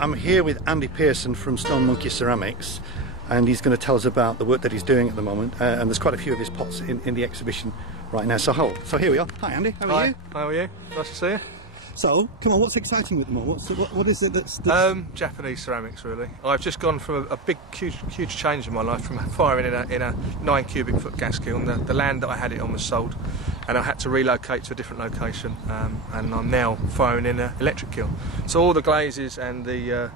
I'm here with Andy Pearson from Stone Monkey Ceramics, and he's going to tell us about the work that he's doing at the moment. And there's quite a few of his pots in the exhibition right now. So here we are. Hi Andy, how are you? How are you? Nice to see you. So, come on, what's exciting at the moment? What is it that's... Japanese ceramics, really. I've just gone from a big, huge change in my life, from firing in a 9 cubic foot gas kiln. The land that I had it on was sold, and I had to relocate to a different location, and I'm now firing in an electric kiln. So all the glazes and the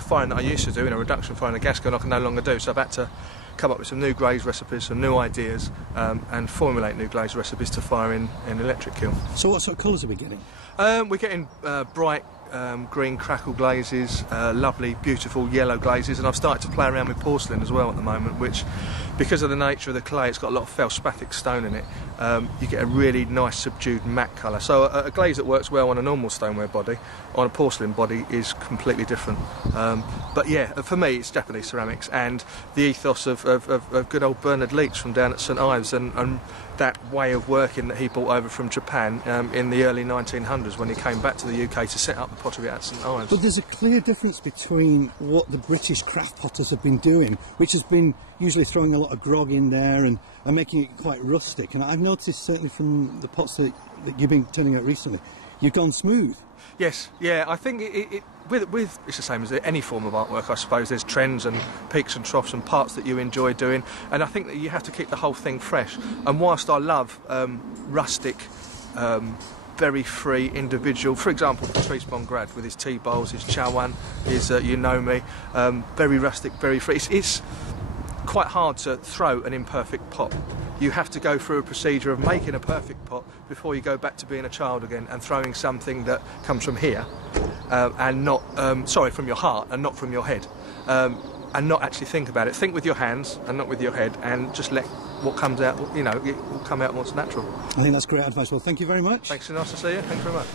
firing that I used to do in a reduction firing a gas kiln I can no longer do, so I've had to come up with some new glaze recipes, some new ideas, and formulate new glaze recipes to fire in an electric kiln. So what sort of colours are we getting? We're getting bright green crackle glazes, lovely beautiful yellow glazes, and I've started to play around with porcelain as well at the moment, which, because of the nature of the clay, it's got a lot of feldspathic stone in it. You get a really nice subdued matte colour. So a glaze that works well on a normal stoneware body, on a porcelain body, is completely different. But yeah, for me it's Japanese ceramics and the ethos of good old Bernard Leach from down at St Ives, and that way of working that he brought over from Japan in the early 1900s when he came back to the UK to set up the pottery at St Ives. But there's a clear difference between what the British craft potters have been doing, which has been usually throwing a lot of grog in there and making it quite rustic. And I've noticed, certainly from the pots that you've been turning out recently, you've gone smooth. Yes, yeah, I think with it's the same as any form of artwork, I suppose. There's trends and peaks and troughs and parts that you enjoy doing, and I think that you have to keep the whole thing fresh. And whilst I love rustic, very free, individual, for example, Patrice Bongrad with his tea bowls, his chawan, his you know me, very rustic, very free. It's quite hard to throw an imperfect pot. You have to go through a procedure of making a perfect pot before you go back to being a child again and throwing something that comes from here and not, from your heart and not from your head, and not actually think about it. Think with your hands and not with your head, and just let what comes out, you know, it will come out what's natural. I think that's great advice. Well, thank you very much. Thanks, so nice to see you. Thanks very much.